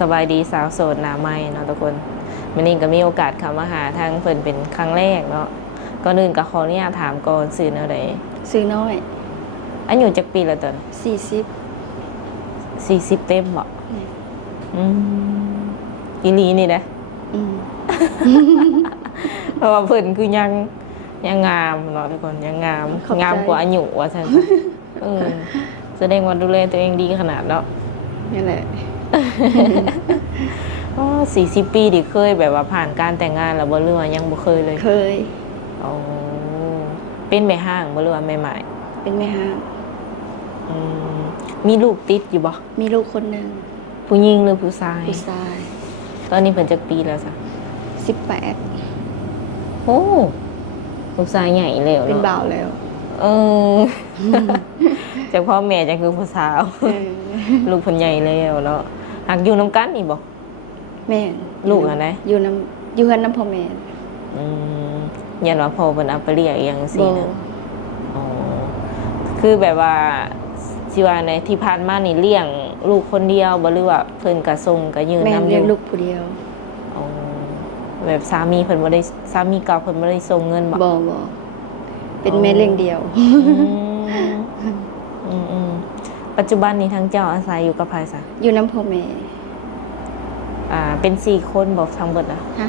สบายดีสาวโสดหน้าใหม่เนาะทุกคนวันนี้ก็มีโอกาสเข้ามาหาทางเพิ่นเป็นครั้งแรกเนาะก่อนอื่นก็ขออนุญาตถามก่อนชื่อแนวใดซื้อน้อยอายุจักปีแล้วตอน4040เต็มบ่อืมอีหลีนี่เด้อืม เพราะว่าเพิ่นคือยังงามเนาะทุกคนยังงามงามกว่าอายุว่าซั่นซะแสดงว่าดูแลตัวเองดีขนาดเนาะนี่แหละอ๋อ40 ปีดิเคยแบบว่าผ่านการแต่งงานแล้วบ่หรือว่ายังบ่เคยเลยเคยอ๋อเป็นแม่ห้างบ่หรือว่าแม่ไม้เป็นแม่ห้างมีลูกติดอยู่บ่มีลูกคนหนึ่งผู้หญิงหรือผู้ชายผู้ชายตอนนี้เพิ่นจักปีแล้วจ้ะ18โอ้ลูกชายใหญ่แล้วเป็นเนาะบ่าวแล้ว เออ จากพ่อแม่จังคือผู้สาวลูกเพิ่นใหญ่แล้วเนาะหักอยู่นำกันนี่บ่แม่ลูกอันใดอยู่เฮือนน้ำพ่อแม่ยันว่าพ่อเพิ่นเอาไปเลี้ยงอีหยังซี่นะอ๋อคือแบบว่าสิว่าในที่ผ่านมานี่เลี้ยงลูกคนเดียวบ่หรือว่าเพิ่นก็ส่งก็ยืนนำอยู่แม่เลี้ยงลูกผู้เดียวอ๋อแบบสามีเพิ่นบ่ได้สามีเก่าเพิ่นบ่ได้ส่งเงินบ่บ่เป็นแม่เลี้ยงเดียวปัจจุบันนี้ทั้งเจ้าอาศัยอยู่กับไผซะอยู่น้ำพ่อแม่เป็น4คนบ่ทั้งเบิดนะฮะ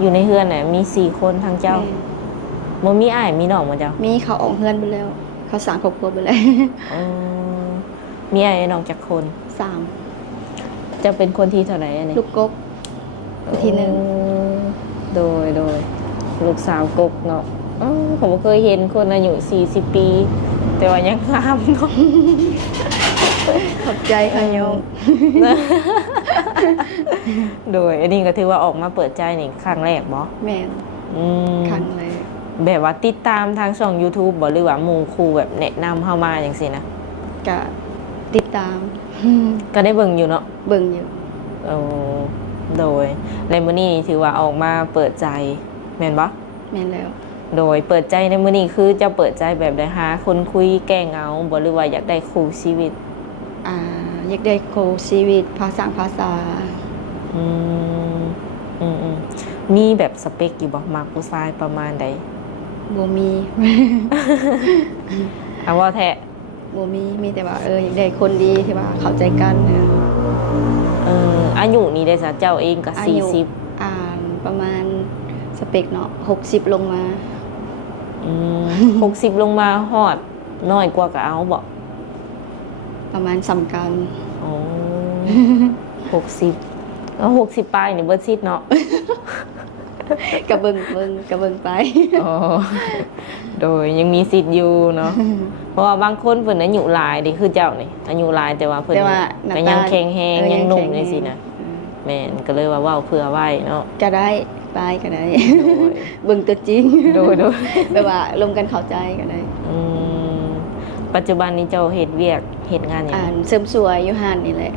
อยู่ในเฮือนน่ะมี4คนทั้งเจ้าบ่มีอ้ายมีน้องบ่เจ้ามีเขาออกเฮือนไปแล้วเขาสร้างครอบครัวไปแล้วมีอ้ายน้องจักคน3จะเป็นคนที่เท่าไหร่อันนี้ลูกกกที่1โดยลูกสาวกกเนาะผมเคยเห็นคนอายุ40 ปีแต่ว่ายังงามเนาะขอบใจค่ะโยมโดยอันนี้ก็ถือว่าออกมาเปิดใจนี่ครั้งแรกบ่แม่นครั้งแรกแบบว่าติดตามทางช่อง YouTube บ่หรือว่าหมู่ครูแบบแนะนำเข้ามาจังซี่นะก็ติดตามก็ได้เบิ่งอยู่เนาะเบิ่งอยู่โดยในมื้อนี้ถือว่าออกมาเปิดใจแม่นบ่แม่นแล้วโดยเปิดใจในมื้อนี้คือจะเปิดใจแบบใดหาคนคุยแก้เหงาบ่หรือว่าอยากได้คู่ชีวิตอยากได้คู่ชีวิตภาษามีแบบสเปคอยู่บ่มักผู้ชายประมาณใดบ่มี เอาว่าแท้บ่มีแต่ว่าอยากได้คนดีที่ว่าเข้าใจกันอายุนี่ได้ซะเจ้าเองก็40ประมาณสเปคเนาะ60ลงมา60ลงมาฮอดน้อยกว่าก็เอาบ่ประมาณสำกันอ๋อ60แล้ว60ปลายนี่เบิดซิดเนาะกะเบิ่งไปอ๋อโดยยังมีสิทธิ์อยู่เนาะเพราะว่าบางคนเพิ่นอายุหลายดิคือเจ้านี่อายุหลายแต่ว่าเพิ่นก็ยังแข็งแรงยังหนุ่มจังซี่นะแม่นก็เลยว่าเว้าเผื่อไว้เนาะก็ได้ไปก็ได้เบิ่งตัวจริงโดยแบบว่าลงกันเข้าใจก็ได้ปัจจุบันนี้เจ้าเฮ็ดเวียกเฮ็ดงานหยังเสริมสวยอยู่ห้านนี่แหละ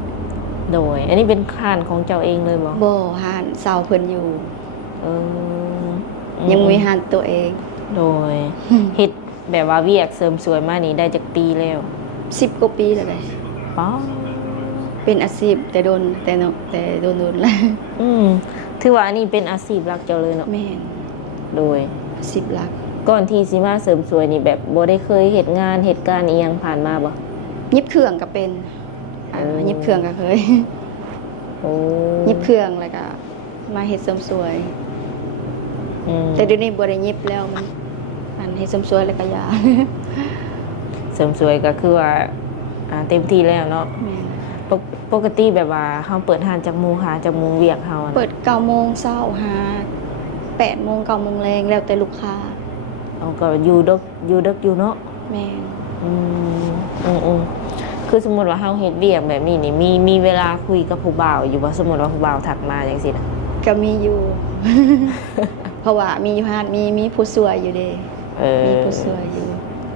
โดยอันนี้เป็นห้านของเจ้าเองเลยบ่ห้านเซาเพิ่นอยู่ยังมีห้านตัวเองโดยเฮ็ดแบบว่าเวียกเสริมสวยมานี่ได้จักปีแล้ว10กว่าปีแล้วได้ป๊อเป็นอาชีพแต่โดนแล้วถือว่าอันนี้เป็นอาชีพหลักเจ้าเลยเนาะแม่นโดยอาชีพหลักก่อนที่สิมาเสริมสวยนี่แบบบ่ได้เคยเฮ็ดงานเหตุการณ์อีหยังผ่านมาบ่ยิบเครื่องก็เป็นยิบเครื่องก็เคยยิบเครื่องแล้วก็มาเฮ็ดเสริมสวยแต่เดี๋ยวนี้บ่ได้ยิบแล้วมันเฮ็ดเสริมสวยแล้วก็ยาเสริมสวยก็คือว่าเต็มที่แล้วเนาะปกติแบบว่าเฮาเปิดร้านจักโมงหาจักโมงเวียกเฮาเปิด 9:00 นเช้าหา 8:00 น 9:00 นแลงแล้วแต่ลูกค้าก็อยู่ดึกอยู่เนาะแม่คือสมมุติว่าเฮาเฮ็ดเวียกแบบนี้นี่มีเวลาคุยกับผู้บ่าวอยู่บ่สมมุติว่าผู้บ่าวทักมาจังซี่นะก็มีอยู่ เพราะว่ามีอยู่ห้านมีผู้สวยอยู่เด้มีผู้สวยอยู่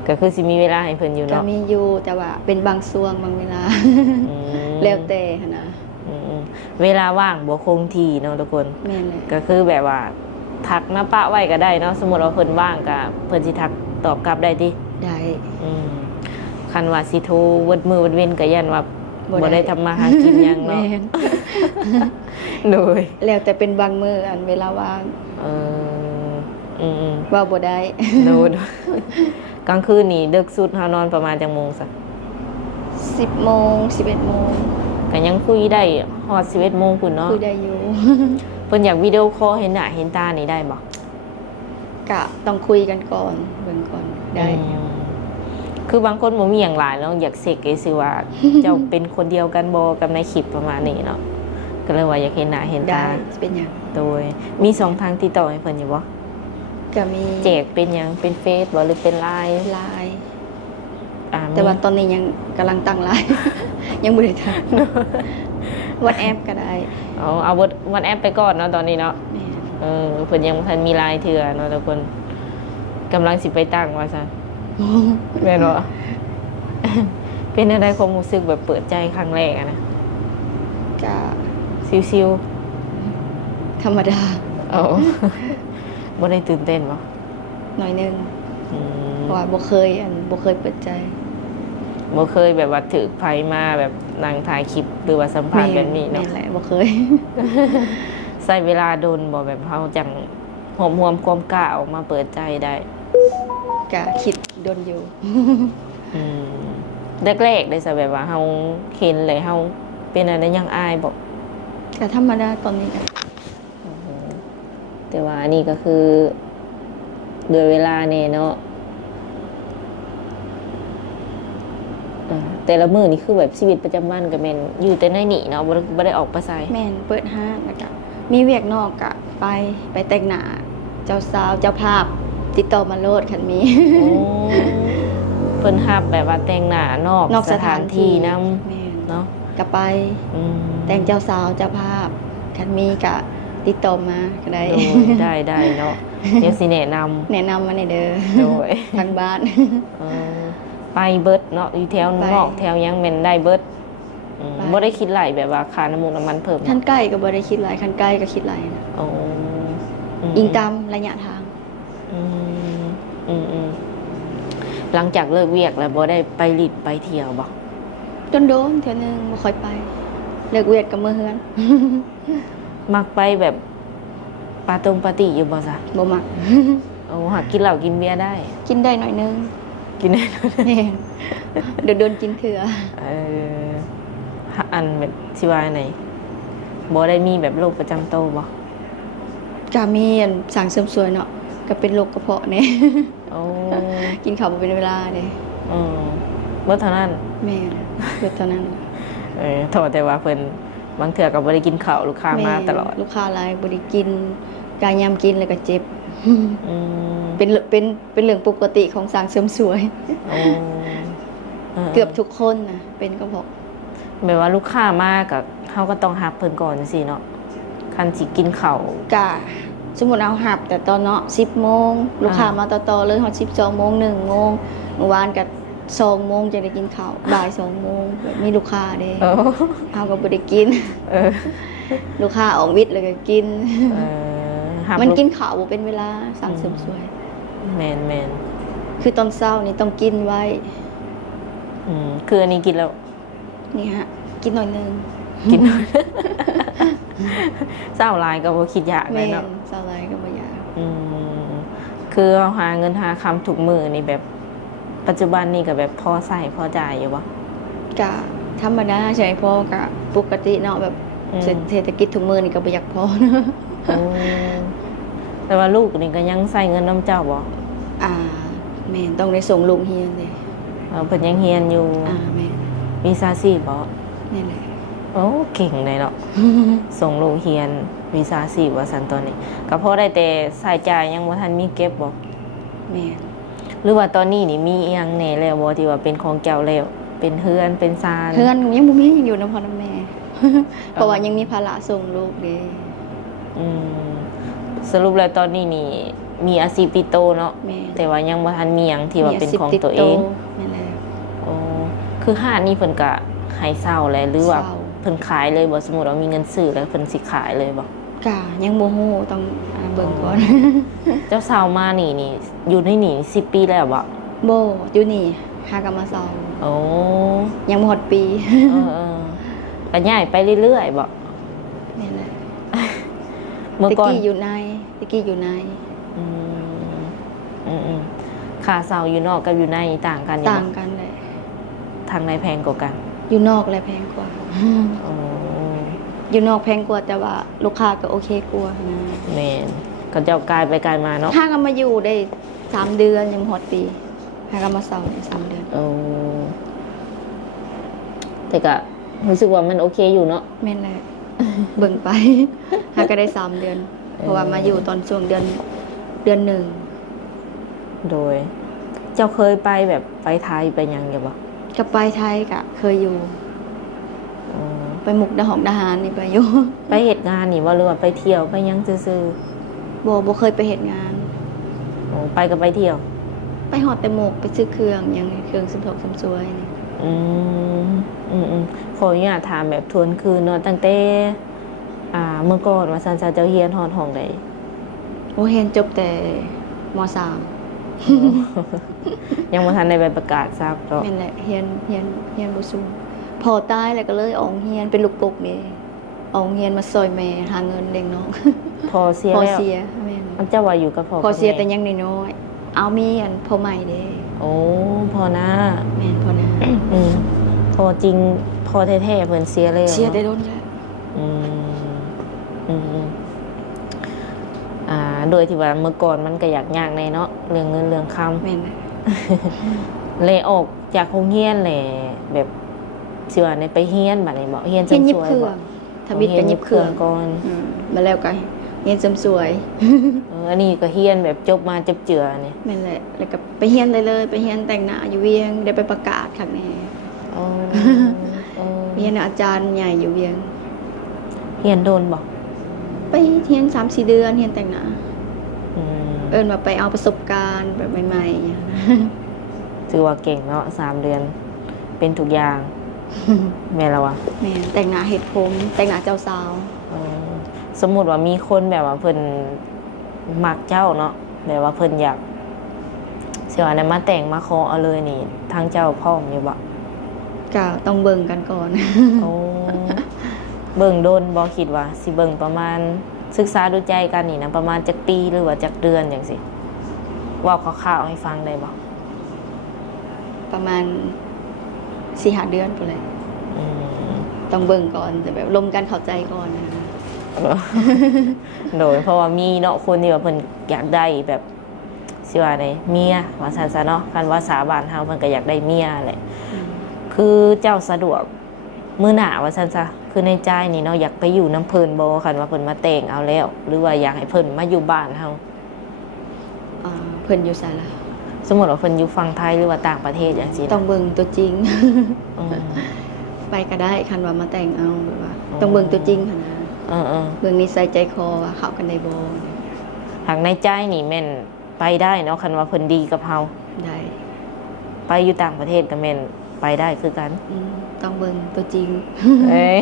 ก็คือสิมีเวลาให้เพิ่นอยู่เนาะก็มีอยู่แต่ว่าเป็นบางช่วงบางเวลาแล้วแต่หั่นน่ะเวลาว่างบ่คงที่เนาะทุกคนแม่นเลยก็คือแบบว่าทักมาปะไว้ก็ได้เนาะสมมุติว่าเพิ่นว่างก็เพิ่นสิทักตอบกลับได้ติได้คันว่าสิโทรเวิดมือเวิดเว้นก็ยันว่า บ่ได้ทำมาหากินหยังเนาะ แม่น โดย แล้วแต่เป็นบางมื้ออันเวลาว่าง เอออืม ว่าบ่ได้ โดยกลางคืนนี่ดึกสุดเฮานอนประมาณจังโมงซะ 10 โมง 11 โมง ก็ยังคุยได้ฮอด11 โมงพุ่นเนาะ คุยได้อยู่ เพิ่นอยากวิดีโอคอลเห็นหน้าเห็นตานี่ได้บ่ กะต้องคุยกันก่อนเบิ่งก่อนได้ อืมคือบางคนบ่มีหยังหลายแล้วอยากเช็คไอ้สิว่า เจ้าเป็นคนเดียวกันบ่กับในคลิปประมาณนี้เนาะก็เลยว่าอยากเห็นหน้าเห็น ได้ ตา สิเป็นหยัง โดยมีสองทางติดต่อให้เพิ่นอยู่บ่ ก็มี แจกเป็นหยังเป็นเฟซบ่หรือเป็นไลน์ ไลน์ มี แต่ว่าตอนนี้ยังกำลังตั้งไลน์ ยังบ่ได้ทำ WhatsApp ก็ได้ เอาวันแอปไปก่อนเนาะตอนนี้เนาะ แม่น เพิ่นยังบ่ทันมีไลน์เทื่อเนาะทุกคนกำลังสิไปตั้งว่าซั่นแม่นบ่ เป็นอะไรความรู้สึกแบบเปิดใจครั้งแรกอะนะ ก็ ซิว ธรรมดา ๆเอา บ่ได้ตื่นเต้นบ่ หน่อยหนึง อืม เพราะว่าบ่เคยเปิดใจ บ่เคยแบบว่าถือไผมาแบบนั่งถ่ายคลิปหรือว่าสัมภาษณ์แบบนี้เนาะ แม่แหละบ่เคย ใช้เวลาโดนบ่แบบเฮาจังหอมหวมความกล้าออกมาเปิดใจได้ ก็คิดโดนอยู่ อืมแรกๆได้ซะแบบว่าเฮาเห็นเลยเฮาเป็นอะไรยังอายบ่ ก็ธรรมดาตอนนี้ก็ แต่ว่าอันนี้ก็คือด้วยเวลาเนี่ยเนาะแต่ละมื้อนี่คือแบบชีวิตประจำวันก็แม่นอยู่แต่ในนี่เนาะบ่ได้ออกไปไส แม่นเปิดห้างแล้วก็มีเวียกนอกก็ไปแต่งหน้าเจ้าสาวเจ้าภาพ ติดต่อมาโลดคันมี โอ้เพิ่นรับแบบว่าแต่งหน้านอก นอก ส ส ถา ถาน น ที่ ที่ นำ แม่น เนาะ ก็ไป อืม แต่งเจ้าสาวเจ้าภาพคันมีก็ติดต่อมาก็ได้ โดยได้เนาะเดี๋ยวสิแนะนำ แนะนำมาในอยเด้อ โดย ทางบ้าน เออไปเบิดเนาะอยู่แถวนอก ไป แถวยังแม่นได้เบิดอืม ไป บ่ได้คิดไหลแบบว่าค่าน้ำมูกน้ำมันเพิ่ม คันใกล้ก็บ่ได้คิดหลายคันใกล้ก็คิดหลายนะ โอ้ม อิงตามระยะทาง อืมหลังจากเลิกเวียกแล้วบ่ได้ไปลิดไปเที่ยวบ่ โดนเทื่อนึงบ่ค่อยไป เลิกเวียดกับมื้อเฮือน มักไปแบบปาร์ตี้อยู่บ่ซะ บ่มัก โอ้หากกินเหล้ากินเบียร์ได้ กินได้หน่อยนึง กินได้ แม่นโดนกินเถื่อ เอออันแบบสิว่าไหนบ่ได้มีแบบโรคประจำตัวบ่ ก็มีอันสั่งเสริมสวยเนาะก็เป็นโรคกระเพาะเนี่ย โอ้ กินข้าวบ่เป็นเวลาเด้ อืมเมื่อเท่านั้น แม่นเบิดเท่านั้น โทษแต่ว่าเพิ่นบางเทื่อก็บ่ได้กินข้าวลูกค้ามาตลอด ลูกค้าหลายบ่ได้กินกายามกินแล้วก็เจ็บ อืม เป็นเรื่องปกติของสั่งเสริมสวย โอ้ เกือบทุกคนนะเป็นกระเพาะ แบบว่าลูกค้ามาก็เฮาก็ต้องรับเพิ่นก่อนจังซี่เนาะคันสิกินข้าว กะสมมุติเอาหับแต่ตอนเนาะ10 โมงลูกค้ามาต่อๆเลยฮอด12 โมง1 โมงเมื่อวานก็2 โมงจะได้กินข้าวบ่าย 2 โมงแบบมีลูกค้าเด้ เออ เฮาก็บ่ได้กิน เออ ลูกค้าออกวิทย์แล้วก็กิน เออรับ มัน ลู กินข้าวบ่เป็นเวลาสั่งเสริมสวย แม่น คือตอนเช้านี่ต้องกินไว้ คืออันนี้กินแล้ว นี่ฮะ กินหน่อยนึง กิน เศร้าหลายก็บ่คิดอยากเล แม่ ย น เนาะ เช้าไรก็บ่อยาก คือเอาหาเงินหาคำถูกมือนี่แบบ ปัจจุบันนี่ก็แบบพอใส่พอจ่ายอยู่บ่ กะธรรมดาใช่พอกะปกติเนาะแบบ อืม เศรษฐกิจทุกมื้อนี่ก็บ่อยากพอนะ โอ้แต่ว่าลูกนี่ก็ยังใส่เงินน้ำเจ้าบ่ อ่าแม่นต้องได้ส่งลูกเรียนเด้ เพิ่นยังเฮียนอยู่ แม่น มีซาซีบ่ นี่แหละ โอ้เก่งเลยเนาะ ส่งลูกเฮียนวีซ่าซีว่าซั่นตอนนี้ก็พอได้แต่ใช้จ่ายยังบ่ทันมีเก็บบ่ แม่น หรือว่าตอนนี้นี่มีอีหยังแหน่แล้วบ่ที่ว่าเป็นของเจ้าแล้วเป็นเฮือนเป็นซาน เพื่อนยังบ่มียังอยู่นำพ่อนำแม่ เพราะว่ายังมีภาระส่งลูกเด้ อืมสรุปแล้วตอนนี้นี่มีอาชีพติดโตเนาะ แม่น แต่ว่ายังบ่ทันมีหยังที่ว่าเป็นของตัวเอง นั่นแหละ โอ้คือห้านนี่เพิ่นก็ให้เช่าแหละหรือว่า เช่า เพิ่นขายเลยบ่สมมุติว่ามีเงินซื้อแล้วเพิ่นสิขายเลยบ่ กะยังบ่ฮู้ต้องเบิ่งก่อน เจ้าสาวมานี่อยู่ในนี่10 ปีแล้วบ่ บ่อยู่นี่หากนมาเซา โอ้ ยังบ่ฮอดปี เออ ก็ย้ายไปเรื่อยๆบ่ นี่แหละ เมื่อ ตะ ก่อน กี้อยู่ในตะกี้อยู่ใน อืมอืมค่าเช่าอยู่นอกกับอยู่ในต่างกันอยู่ ต่าง บ่ กันเลย ทางในแพงกว่ากัน อยู่นอกและแพงกว่า อ๋อ อยู่นอกแพงกว่าแต่ว่าลูกค้าก็โอเคกว่านะ แม่นก็เจ้ากลายไปกลายมาเนาะ ถ้ากันมาอยู่ได้3 เดือนยังหอดปีถ้ากันมาเซาได้3 เดือน โอ้แต่ก็รู้สึกว่ามันโอเคอยู่เนาะ แม่นแหละ เบิ่งไป หาก็ได้3 เดือน เพราะว่ามาอยู่ตอนช่วงเดือนหนึ่ง โดย เจ้าเคยไปแบบไปไทยไปยังอยู่บ่ ก็ไปไทยก็เคยอยู่ อ๋อ ไปมุกดาหองดาหารนี่ไปอยู่ ไปเหตุงานนี่ว่าหรือว่าไปเที่ยวไปหยังซื่อ บ่เคยไปเฮ็ดงาน ๆอ๋อไปก็ไปเที่ยว ไปหอดแต่หมกไปซื้อเครื่องหยังเครื่องสำทอกสำสวยนี่ อืมขออนุญาตถามแบบทวนคืนเนาะตั้งแต่เมื่อก่อนว่าซันซาเจ้าเฮียนฮอดห้องใด โอ้เรียนจบแต่ม ยังบ่ทันได้ไปประกาศทราบเนาะ .3 นั่นแหละเรียนบ่สูงพอตายแล้วก็เลยออกเรียนเป็นลูกปกนี่ออกเรียนมาซอยแม่หาเงินเลี้ยงน้อง พอเสีย พอ แล้ว เสียแม่น อันเจ้าว่าอยู่กับพ่อ พอเสีย กับ แต่ ม่ ยังน้อยๆเอามีอันพ่อใหม่เด้ โอ้พอนะ แม่นพ่อนะ อืมพอจริงพอแท้ๆเพิ่นเสียแล้ว เสียได้ เนาะ โดนแล้ว อืมอืมโดยที่ว่าเมื่อก่อนมันก็อยากยากในเนาะเรื่องเงินเรื่องคำ แม่นแหละ เลยออกจากโรงเรียนแหละแบบสิว่าในไปเฮียนบัดนี้บ่เฮียน เรียนยิบ สวย เครื่ บ่ องทำบิดก็ยิบเครื่อง ก่อน มาแล้วก็เรียนเสริมสวย อันนี้ก็เฮียนแบบจบมาจบเจือนี่ แม่นแหละแล้วก็ไปเฮียนได้เลยไปเฮียนแต่งหน้าอยู่เวียงได้ไปประกาศครั้งนี้ อ๋อ เฮียนอาจารย์ใหญ่อยู่เวียง เฮียนโดนบ่ ไปเฮียน3-4 เดือนเฮียนแต่งหน้า อืม เอิ้นว่าไปเอาประสบการณ์แบบใหม่ๆอย่างเงี้ย ถือว่าเก่งเนาะ3 เดือน เป็นทุกอย่าง แม่นแล้ววะ แม่นแต่งหน้าเฮ็ดผมแต่งหน้าเจ้าสาว สมมุติว่ามีคนแบบว่าเพิ่นมักเจ้าเนาะแบบว่าเพิ่นอยากสิว่านะมาแต่งมาขอเอาเลยนี่ทางเจ้าพร้อมอยู่บ่ ก็ต้องเบิ่งกันก่อน โอ้เบิ่งโดนบ่คิดว่าสิเบิ่งประมาณศึกษาดูใจกันนี่นะประมาณจักปีหรือว่าจักเดือนจังซี่เว้าคร่าวๆให้ฟังได้บ่ ประมาณ 4-5 เดือนพุ่นแหละ อืม ต้องเบิ่งก่อนแต่แบบลมกันเข้าใจก่อนนะ โดยเพราะว่ามีเนาะคนที่ว่าเพิ่นอยากได้แบบสิว่าไดเมียว่าซั่นซะเนาะคันว่าสาบ้านเฮาเพิ่นก็อยากได้เมียแหละ คือเจ้าสะดวกมื้อหน้าว่าซั่นซะคือในใจนี่เนาะอยากไปอยู่น้ำเพิ่นบ่คันว่าเพิ่นมาแต่งเอาแล้ว หรือว่าอยากให้เพิ่นมาอยู่บ้านเฮา เพิ่นอยู่ไสล่ะ สมมุติว่าเพิ่นอยู่ฝั่งไทยหรือว่าต่างประเทศจังซี่ ต้องเบิ่งตัวจริง อืม ไปก็ได้คันว่ามาแต่งเอาแบบว่า ต้องเบิ่งตัวจริงหั่นนะ เออ เบิ่งนิสัยใจคอว่าเข้ากันได้บ่ ๆหากในใจนี่แม่นไปได้เนาะคันว่าเพิ่นดีกับเฮา ได้ ไปอยู่ต่างประเทศก็แม่นไปได้คือกัน ต้องเบิ่งตัวจริง เอ้ย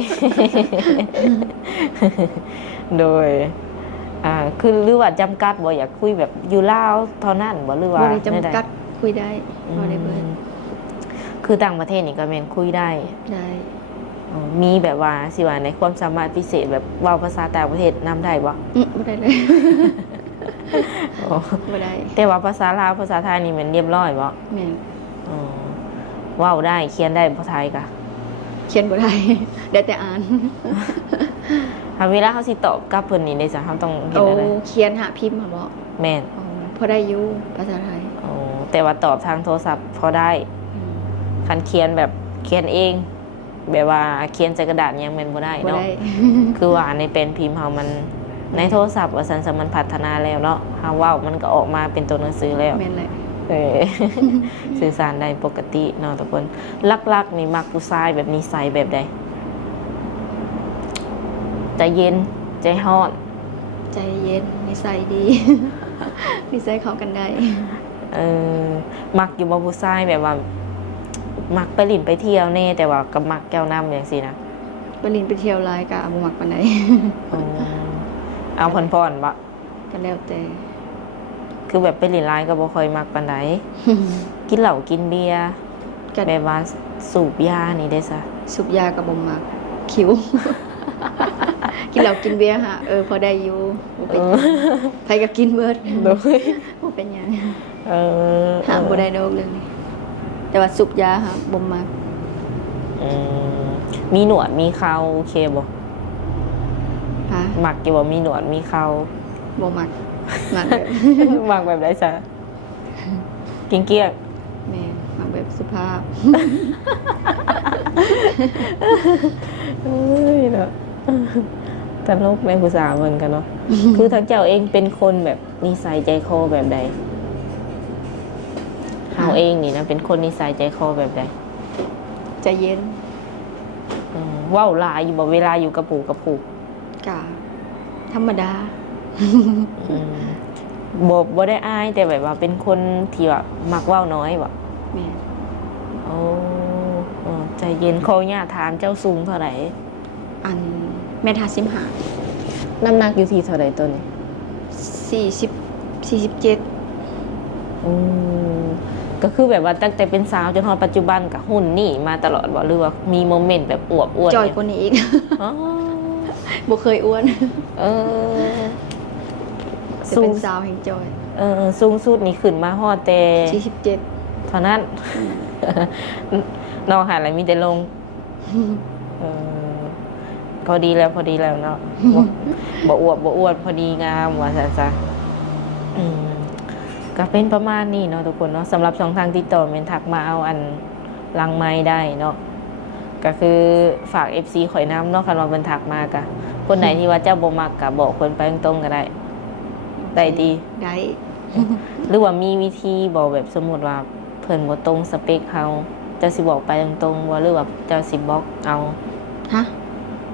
โดย คือหรือว่าจำกัดบ่อยากคุยแบบอยู่ลาวเท่านั้นบ่หรือว่า บ่ได้จำ ใด กัดคุยได้ ๆ บ่ได้เบิ่ง คือต่างประเทศนี่ก็แม่นคุยได้ ได้ มีแบบว่าสิว่าในความสามารถพิเศษแบบเว้าภาษาต่างประเทศนำได้บ่ บ่ได้เลย อ๋อ บ่ได้ แต่ว่าภาษาลาวภาษาไทยนี่แมันเรียบร้อยบ่ แม่น อ๋อเว้าได้เขียนได้ภาษาไทยกะ เขียนบ่ได้ ได้แต่อ่าน ถ้าเวลาเขาสิตอบกลับเพิ่นนี่ได้ซะเฮาต้องเฮ็ด โอ้ อะไร เขียนหาพิมพ์ค่ะบ่ แม่น พอได้อยู่ภาษาไทย อ๋อแต่ว่าตอบทางโทรศัพท์พอได้ คันเขียนแบบเขียนเอง แบบว่าเขียนใส่กระดาษยังแม่นบ่ได้ บ่ เนาะ ได้ คือว่าในเป็นพิมพ์เฮามันในโทรศัพท์ว่าซั่นซะมันพัฒนาแล้วเนาะเฮาเว้ามันก็ออกมาเป็นตัวหนังสือแล้ว แม่นเลย เอ อ สื่อสารได้ปกติเนาะทุกคนลักๆนี่มักผู้ชายแบบนิสัยแบบใดใจเย็นใจฮ้อน ใจเย็นนิสัยดี นิสัยเข้ากันได้ เออมักอยู่บ่ผู้ชายแบบว่า มักไปลิ้นไปเที่ยวแน่แต่ว่าก็มักแก้วน้ำจังซี่นะ ไปลินไปเที่ยวหลายก็บ่มักปานใด อ๋อเอาผ่อนๆบ่ ก็แล้วแต่ คือแบบไปลิ้นลายก็บ่ค่อยมักปานใดกินเหล้ากินเบียร์ ก็ แบบว่าสูบยานี่ได้ซะ สูบยาก็บ่มัก คิว กินเหล้ากินเบียร์ฮะพอได้อยู่บ่เป็นหยังไผก็กินเบิด โดย บ่เป็นหยัง เออ หาบ่ได้ดอกเรื่องนี้แต่ว่าสูบยาฮะบ่มัก อืมมีหนวดมีเขาโอเคบ่ ฮะ มักอยู่บ่มีหนวดมีเขา บ่มักมักแบบ มักแบบไดซะเกี้ยง แม่มักแบบสุภาพ ๆเอ้ยเนาะตลกแม่ผู้สาวเหมือนกันเนาะ คือทั้งเจ้าเองเป็นคนแบบนิสัยใจคอแบบใดเฮาเองนี่นะเป็นคนนิสัยใจคอแบบใด ใจเย็น เว้าหลายอยู่บ่เวลาอยู่กับปู่กับผูก กะธรรมดา บ่ได้อายแต่แบบว่าเป็นคนที่ว่ามักเว้าน้อยบ่ แม่ โอ้ใจเย็นขออนุญาตถามเจ้าสูงเท่าไหร่ อันแม่ทาซิมหา น้ำหนักอยู่ที่เท่าไหร่ตัวนี้ 47 อืมก็คือแบบว่าตั้งแต่เป็นสาวจนถึงปัจจุบันกับหุ่นนี่มาตลอดบ่หรือว่ามีโมเมนต์แบบอวบอ้วน จอย เนี่ย กว่านี้อีก อ๋อ บ่เคยอ้วน เออ จะเป็นสาวแห่งจอย สูงสุดนี่ขึ้นมาฮอดแต่ 47 เท่านั้น น้องหาอะไรมีแต่ลงเออพอดีแล้วพอดีแล้วเนาะ บ่อวบบ่อ้วนพอดีงามว่าซั่นซะอืมก็เป็นประมาณนี้เนาะทุกคนเนาะสำหรับช่องทางติดต่อเมนทักมาเอาอันลังไม้ได้เนาะก็คือฝาก FC ข่อยน้ำเนาะคันว่าเพิ่นทักมากะคนไหนที่ว่าเจ้าบ่มักก็บอกเพิ่นไปตรงๆก็ได้ได้ดี ได้ หรือว่ามีวิธีบอกแบบสมมุติว่าเพิ่นบ่ตรงสเปคเฮาเจ้าสิบอกไปตรงๆบ่หรือว่าเจ้าสิบล็อกเอา ฮะ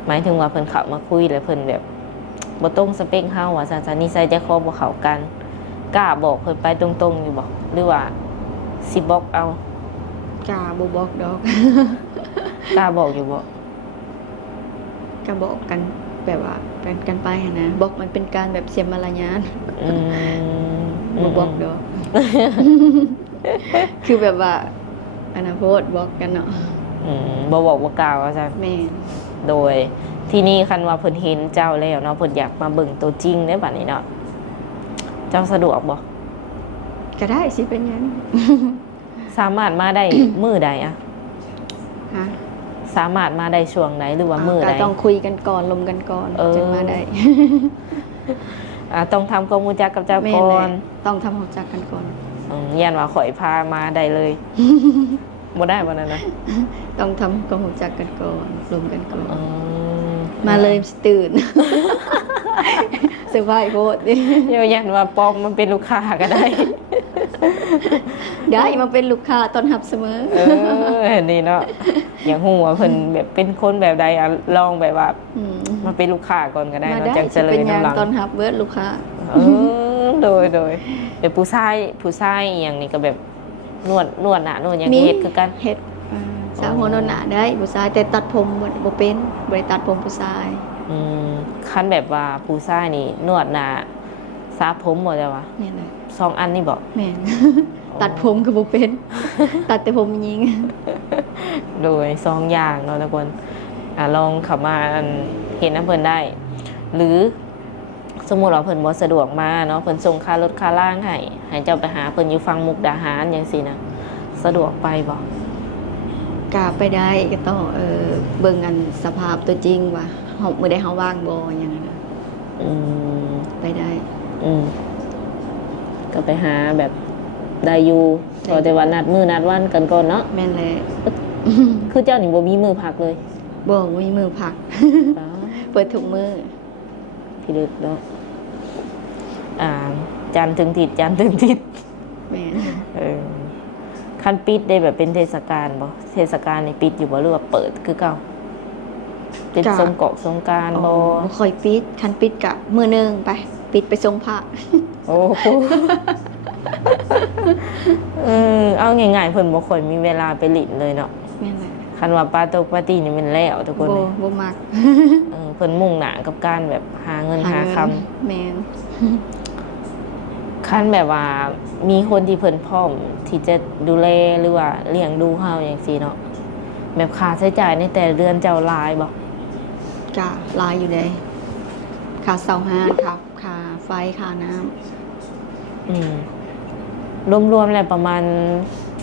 หมายถึงว่าเพิ่นเข้ามาคุยแล้วเพิ่นแบบบ่ตรงสเปคเฮาว่าซั่นๆนิสัยใจคอบ่เข้ากันกล้าบอกเพิ่นไปตรงๆอยู่บ่หรือว่าสิบล็อกเอา กาบ่บอกดอก กล้าบอกอยู่บ่ ก็บอกกันแบบว่ากันไปหั้นนะบอกมันเป็นการแบบเสียมารยาท อืม บ่บอกดอก คือแบบว่าอนาคตบอกกันเนาะ บ่บอกบ่กล่าวว่าซั่น แม่น โดยที่นี่คันว่าเพิ่นเห็นเจ้าแล้วเนาะเพิ่นอยากมาเบิ่งตัวจริงได้บัดนี้เนาะเจ้าสะดวกบ่ ก็ได้สิเป็นหยัง สามารถมาได้ มื้อใดอะ ฮะ สามารถมาได้ช่วงไหนหรือว่ามื้อ ก็ ใด ต้องคุยกันก่อนลมกันก่อน เออ จึงมาได้ ต้องทำความรู้จักกับเจ้า แม่ ก่ น อ แหละ น ต้องทำความรู้จักกันก่อน ยันว่าข่อยพามาได้เลย บ่ได้บ่นั่นนะ ต้องทำความรู้จักกันก่อนลมกันก่อน อืม มาเลยสิตื่น เซอร์ไพรส์โคตรดิ เดี๋ยวยันว่าปลอมมันเป็นลูกค้าก็ได้ ได้มาเป็นลูกค้าต้อนรับเสมอ นี่เนาะอย่างฮู้ว่าเพิ่นแบบเป็นคนแบบใดอะลองแบบว่า ม มาเป็นลูกค้าก่อนก็ได้ มา เนาะ ได้ จังเจ สิ ริ เป็น ญ หยัง น้ำหลัง ต้อนรับเบิร์ดลูกค้า โดยเป็นผู้ชายอหย่างนี้ก็แบบนวดหน้านวดอย่าง มี เฮ็ดคือกัน เฮ็ดสาวหัวนอนหนาได้ผู้ชายแต่ตัดผมบ่เป็นบ่ได้ตัดผมผู้ชาย คันแบบว่าผู้ชายนี่นวดหน้าสระผมบ่จ้ะวะ เนี่ยนะ 2 อันนี่บ่ แม่น ตัดผมก็บ่เป็น ตัดแต่ผมยิง โดย2อย่างเนาะทุกคนลองเข้ามาเห็นน้ำเพิ่นได้ หรือสมมุติว่าเพิ่นบ่สะดวกมาเนาะเพิ่นส่งค่ารถค่าล่างให้เจ้าไปหาเพิ่นอยู่ฝั่งมุกดาหารจังซี่นะสะดวกไปบ่ กาไปได้ก็ต้องเบิ่งกันสภาพตัวจริงว่าเฮามื้อใดเฮาว่างบ่หยังนั้นน่ะ อืม ไปได้ ก็ไปหาแบบได้อยู่ก็แต่ว่านัดมือนัดวันกันก่อนเนาะ แม่นแหละ คือเจ้านี่บ่มีมือพักเลย บ่มีมือพัก เปิดทุกมื้อ พี่ดึกเนาะจันทร์ถึงอาทิตย์จันทร์ถึงอาทิตย์ แม่น คันปิดได้แบบเป็นเทศกาลบ่เทศกาลนี่ปิดอยู่บ่หรือว่าเปิดคือเก่าเป็นสงกรานต์บ่ บ่ค่อยปิดคันปิดกะมื้อหนึงไปปิดไปส่งพระ โอ้โห เอาง่ายๆเพิ่นบ่ค่อยมีเวลาไปหลินเลยเนาะ แม่นแหละ คันว่าปาร์ตี้นี่มันแล้วทุกคนเลย บ่มัก เพิ่นมุ่งหน้ากับการแบบหาเงินหาคำ แม่น คันแบบว่ามีคนที่เพิ่นพร้อมที่จะดูแลหรือว่าเลี้ยงดูเฮาอย่างซี่เนาะแบบค่าใช้จ่ายในแต่เดือนเจ้าหลายบ่ กะลายอยู่เลยค่าเสาห้านค่าไฟค่าน้ำ อืมรวมๆแล้วประมาณ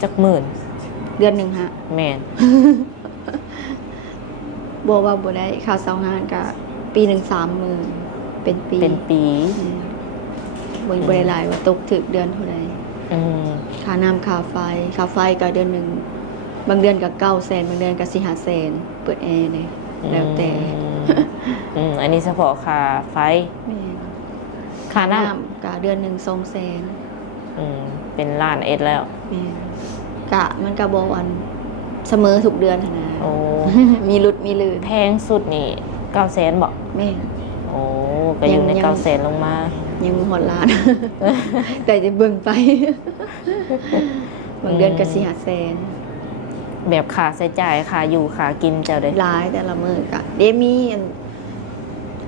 จักหมื่น เดือนหนึ่งฮะ แม่น บัวว่าบัวได้ค่าเสาห้านกะปีหนึ่ง30,000เป็นปี เป็นปี บัวได้หลายว่าตกถึกเดือนเท่าไหร่ อืม ค่าน้ำค่าไฟก็เดือนหนึ่งบางเดือนก็900,000บางเดือนก็4-500,000เปิดแอร์เลยแล้วแต่ อันนี้เฉพาะค่าไฟ แม่น ค่าน้ กะเดือนหนึ่ง200,000 ำเป็นล้านเอ็ดแล้ว แม่นกะมันก็บ่วันเสมอทุกเดือนหั้นนะ โอ้ มีลุดมีลืน แพงสุดนี่900,000บอก แม่น โอ้ก็อยู่ใน ยัง 900,000ลงมา ยังบ่ฮอดล้าน แต่จะเบิ่งไป บางเดือนก็4-500,000 แบบค่าใช้จ่ายค่าอยู่ค่ากินเจ้าได้ หลายแต่ละมื้อก็เดมี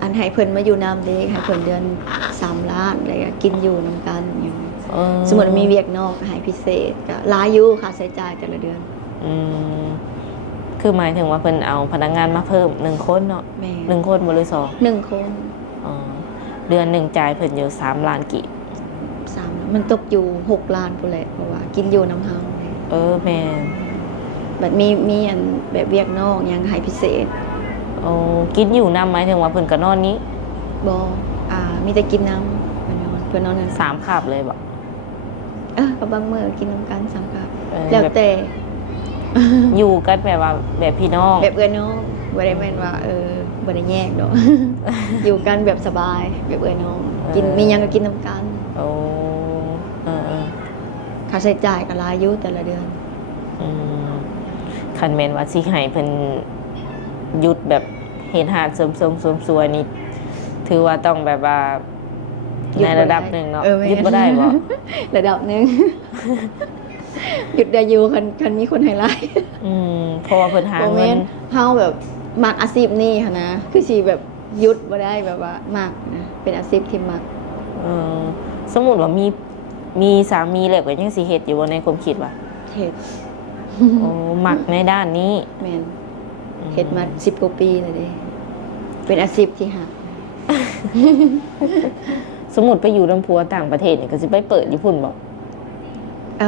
อันให้เพิ่นมาอยู่นำเด้ให้เพิ่นเดือน3 ล้านอะไรก็กินอยู่นำกันอย่าง สมมุติมีเวียกนอกก็ให้พิเศษก็หลายอยู่ค่าใช้จ่ายแต่ละเดือน อืมคือหมายถึงว่าเพิ่นเอาพนักงานมาเพิ่ม1คนเนาะ แม่ 1คนบ่หรือ2 1 คน อ๋อเดือนหนึ่งจ่ายเพิ่นอยู่3 ล้านกี่ 3มันตกอยู่6 ล้านพุ่นแหละเพราะว่ากินอยู่นำเฮา แม่น บัดมีอันแบบเวียกนอกยังให้พิเศษ โอ้กินอยู่นำหมายถึงว่าเพิ่นก็นอนนี้ บ่มีแต่กินน้ำเพิ่นนอนกัน 3คาบเลยบ่ ก็บางมื้อกินนำกันสังกับ เออ แล้วแต่ อยู่กันแบบว่าแบบพี่น้อง แบบเอื้อน้องบ่ได้แม่นว่าบ่ได้แยกดอก อยู่กันแบบสบายแบบเอื้อน้องกินมีหยังก็กินนำกัน โอ้เออ ค่าใช้จ่ายก็หลายอยู่แต่ละเดือน อืมคันแม่นว่าสิให้เพิ่นหยุดแบบเห็นหาดเสริมๆสวยๆนี่ถือว่าต้องแบบว่า หยุด ใน บ่ได้ ระดับหนึ่งเนาะ แม่น หยุดบ่ได้บ่ ระดับหนึง หยุดได้อยู่คันมีคนให้ไล่ เพราะว่าเพิ่นหา บ่ เงิ แม่ น นเฮาแบบมักอาชีพนี้หันนะคือสิแบบหยุดบ่ได้แบบว่ามักนะเป็นอาชีพที่มัก เออสมมุติว่ามีสามีแล้วก็ยังสิเฮ็ดอยู่บ่ในความคิดว่า เฮ็ด โอ้มักในด้านนี้ แม่นเฮ็ดมา10กว่าปีแล้วเด้เป็นอาชีพที่หัก สมมุติไปอยู่ลำพัวต่างประเทศนี่ก็สิไปเปิดอยู่พุ่นบ่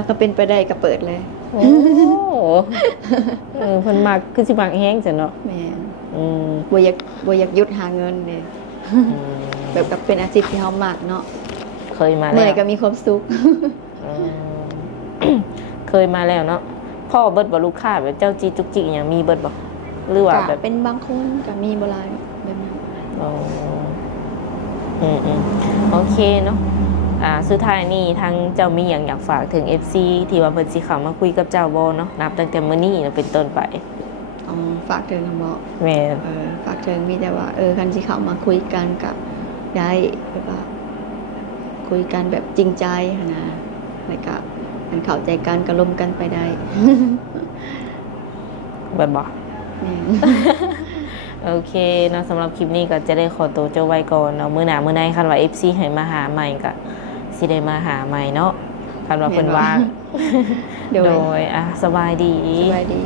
ก็เป็นไปได้ก็เปิดเลย โอ้เพิ่นมักคือสิมักแฮงจังเนาะ แม่น อืม บ่อยากหยุดหาเงินเด้แบบกับเป็นอาชีพที่เฮามักเนาะ เคยมา เมื่ แล้ อยว ก็มีความสุข อืม เคยมาแล้วเนาะพ่อเบิดบ่ลูกค้าแบบเจ้าจีจุกจิกอย่างมีเบิดบ่หรือว่า ก็ แบบ เป็นบางคนก็มีบ่หลายแบบนั้น อ๋อโอเคเนาะสุดท้ายนี่ทางเจ้ามีอย่างอยากฝากถึง FC ที่ว่าเพิ่นสิเข้ามาคุยกับเจ้าบ่เนาะนับตั้งแต่มื้อนี้เป็นต้นไป ฝากถึงบ่ แม่น ฝากถึงมีแต่ว่าคันสิเข้ามาคุยกันก็ได้แบบว่าคุยกันแบบจริงใจหั้นนะแล้วก็มันเข้าใจกันก็ร่วมกันไปได้ เบิดบ่ แม่น โอเคเนาะสำหรับคลิปนี้ก็จะได้ขอตัวเจ้าไว้ก่อนเนาะมื้อหน้ามื้อในคันว่า FC ให้มาหาใหม่ก็สิได้มาหาใหม่เนาะคันว่าเพิ่นว่าง โดย สบายดี สบายดี